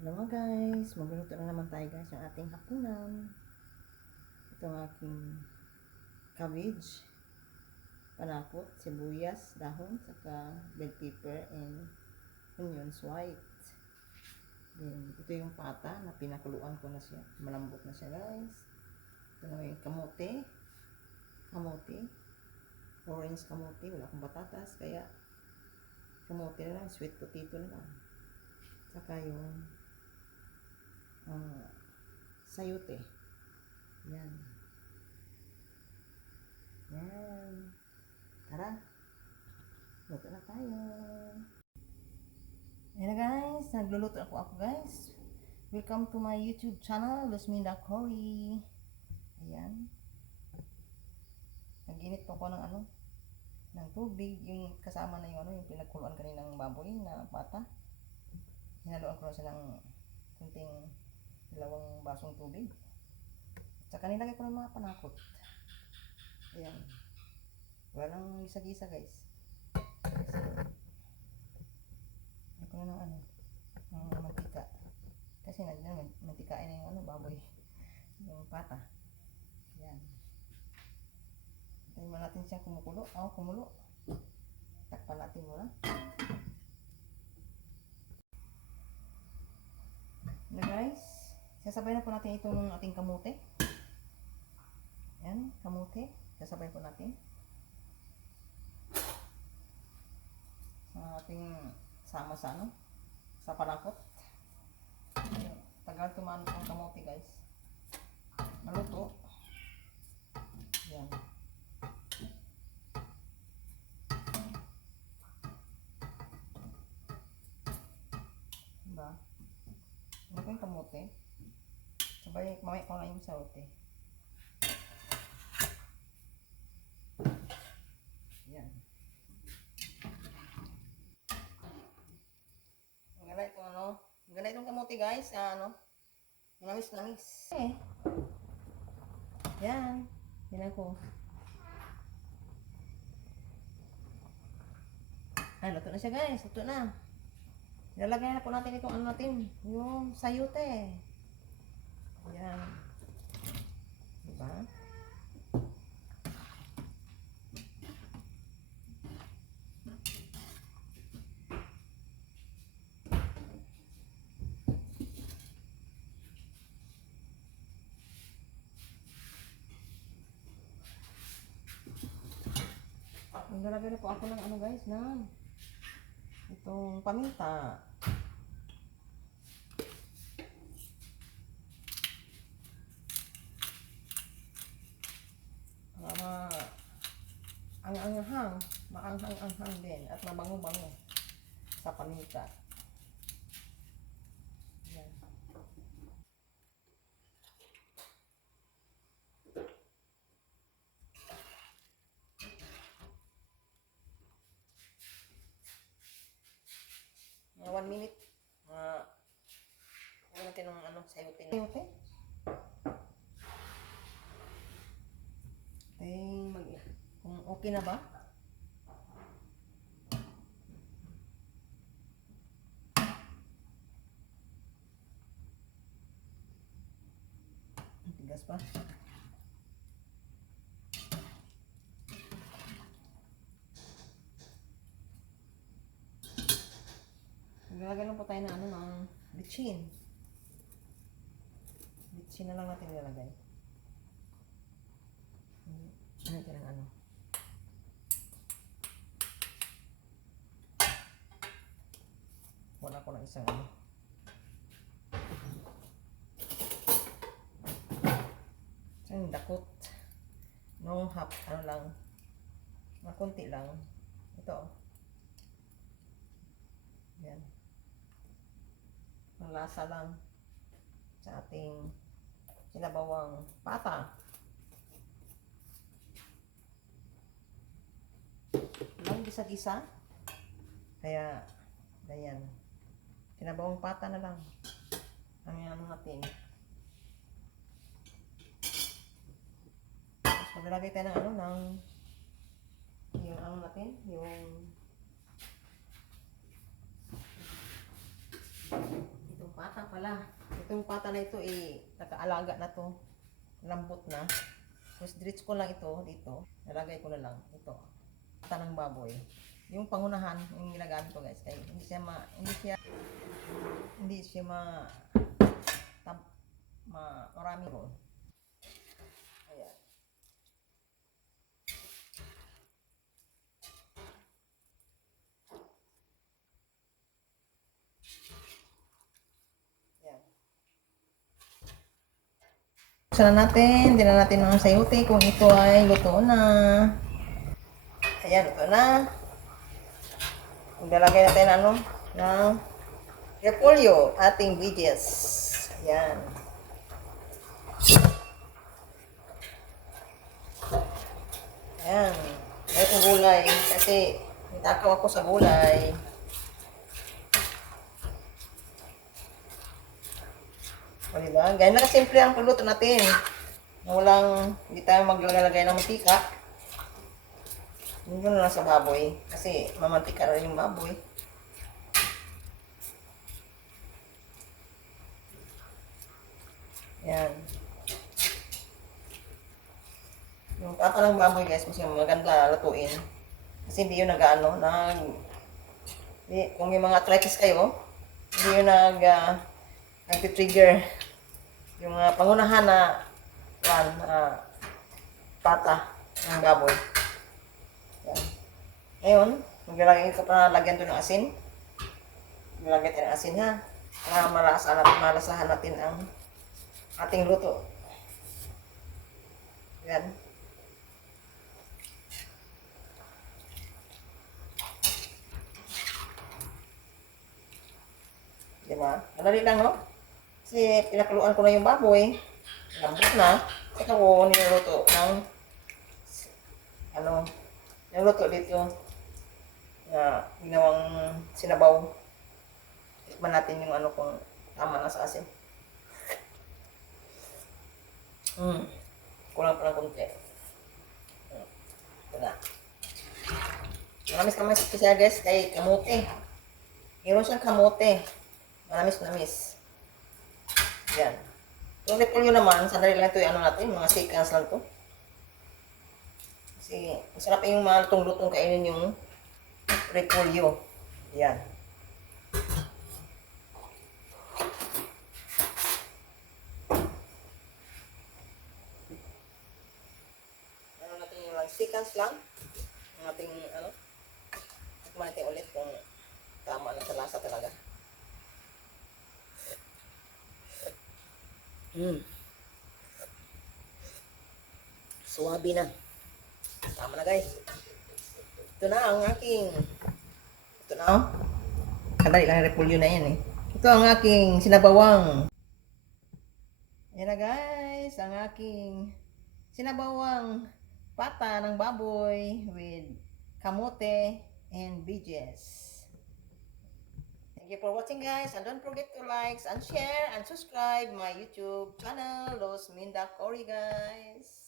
Hello mga guys, magluluto na naman tayo guys ng ating hapunan. Ito ang aking cabbage, panakot, sibuyas, dahon, saka bell pepper and onions white. Then, ito yung pata na pinakuluan ko na siya. Malambot na siya guys. Ito na yung kamote, orange kamote, wala akong batatas, kaya kamote na lang, sweet potato na lang. Saka yung sayote. Yan. Yan. Tara. Luto na tayo. Ayan na guys. Nagluluto ako guys. Welcome to my YouTube channel, Luzminda Cory. Ayan. Nag-init po ko ng tubig. Yung kasama na yung pinagkuluan kaninang baboy na pata. Hinaluan ko na siya ng kunting 2 basong tubig. Saka nilagay ko ng mga panakot. Ayan. Walang gisa-gisa guys. Lagay ko na ng mantika. Kasi mantikain na yung baboy. Yung pata. Ayan. Hintayin mo natin siya kumukulo. Kumulo. Takpan natin muna. Na guys. Sasabay na po natin itong ating kamote. Ayan, kamote. Sasabay po natin. Sa ating sama sa panakot. Tagal tumaan ang kamote guys. Maluto. Ayan. Diba? Ano ko yung kamote? Sabay, mamay ko na yung saote. Yan. Ang ganda itong kamote guys. Namis. Yan. Yan ako. Ay, luto na siya guys. Luto na. Nilalagay na po natin itong yung sayote. Yan. Diba? Naglalagay na po ako ng guys, itong paminta. Maanghang din at mabango-bango sa paminta. Yan. Mga 1 minute. Huwag natin ng sayote. Kung okay na ba? Tigas pa. Nilagay lang po tayo ng bitchin. Bitchin na lang natin nilalagay. Natin ang wala ko ng isang isang dakot. No half, lang. Makunti lang. Ito. Yan. Malasa lang sa ating sinabawang pata. Lang gisa-gisa. Kaya, ganyan. Sinabawang pata na lang. Ang natin. Tapos maglalagay tayo ng yung natin, itong pata pala. pala. Itong pata na ito, nakaalaga na to. Lambot na. Tapos diretso ko lang ito dito. Nalagay ko na lang ito. Pata ng baboy. Yung pangunahan, yung ginagamit ko guys. Kaya hindi siya marami ron. Ayan. Buksan na natin, tingnan natin ang sayote kung ito ay luto na. Ayan, luto na. Maglalagay natin ng repolyo, ating veggies. Ayan. Ayan. May itong gulay kasi nitakaw ako sa gulay. O diba? Ganyan na simple ang pagluto natin. Hindi tayo maglalagay ng mantika. Hindi na lang sa baboy. Kasi mamantika na rin yung baboy. Yan. Yung pata ng baboy guys, mas maganda lutuin. Kasi hindi yun kung may mga arthritis kayo, hindi yun nag-trigger yung pangunahan na pata ng baboy. Yan. Ngayon, maglalagay ko pa lagyan ito ng asin. Maglalagay tayo ng asin ha. Para malasahan natin ang ating luto. Yan. Diba? Madali lang, no? Kasi pinakuluan ko na yung baboy. Lambot na. Saka ko niluluto ng niluluto dito na ginawang sinabaw. Tikman natin yung kung tama na sa asin. Kulang pa ng konti. Ito na. Manamis kasi guys kay kamote. Meron siyang kamote. Manamis. Yan. Yung repolyo naman, sandali lang ito yung natin, mga seconds lang to. Kasi masarap yung mga lutong-lutong kainin yung repolyo. Yan. Natin yung mga seconds lang. Ang ating tikman natin ulit kung tama na sa lasa talaga. Suwabe na. Tama na guys. Ito na kadali lang repolyo na yan Ito ang aking sinabawang. Yan na guys, ang aking sinabawang pata ng baboy with kamote and veggies. Thank you for watching guys, and don't forget to like and share and subscribe my YouTube channel, Los Minda Cory guys.